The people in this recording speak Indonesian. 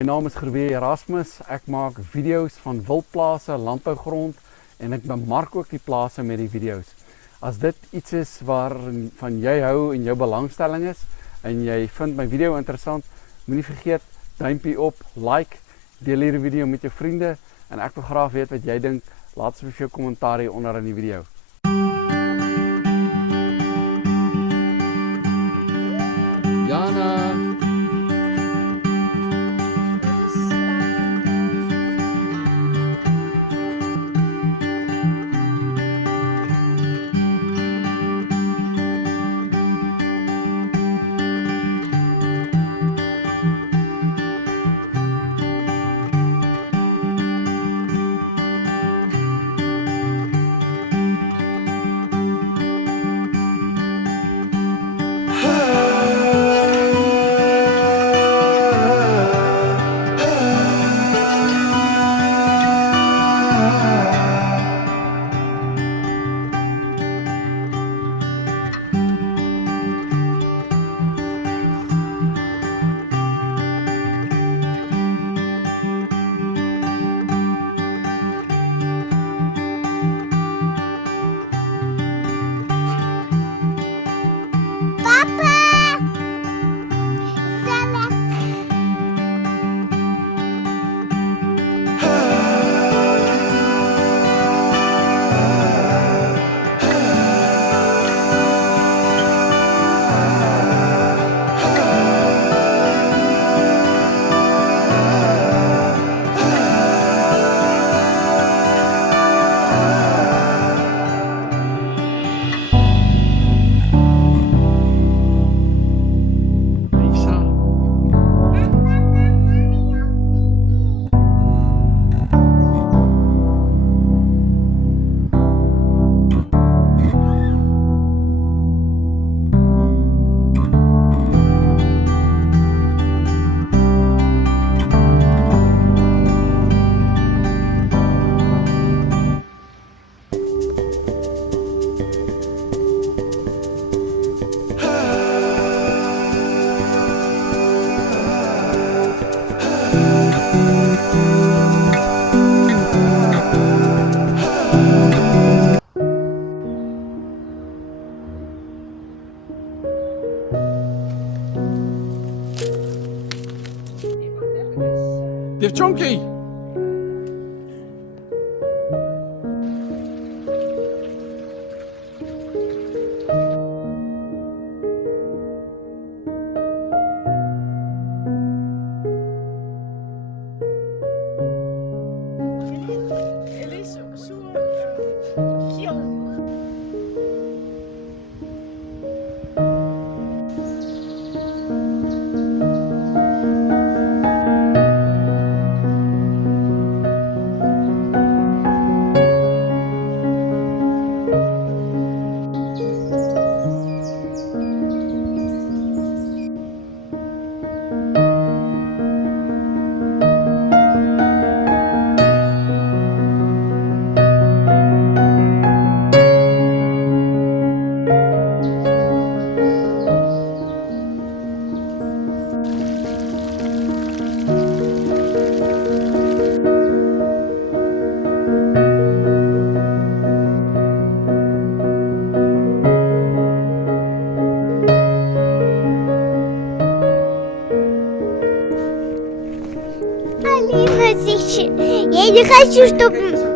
My naam is Gerwee Erasmus. Ek maak video's van wildplase, landbougrond en ek bemark ook die plase met die video's. As dit iets is waarvan jy hou en jou belangstelling is en jy vind my video interessant, moenie vergeet duimpie op, like, deel hierdie video met jou vriende en ek wil graag weet wat jy dink. Laat asseblief jou kommentaar hier onder in die video. Jana. Devchonki! Я не хочу, чтобы...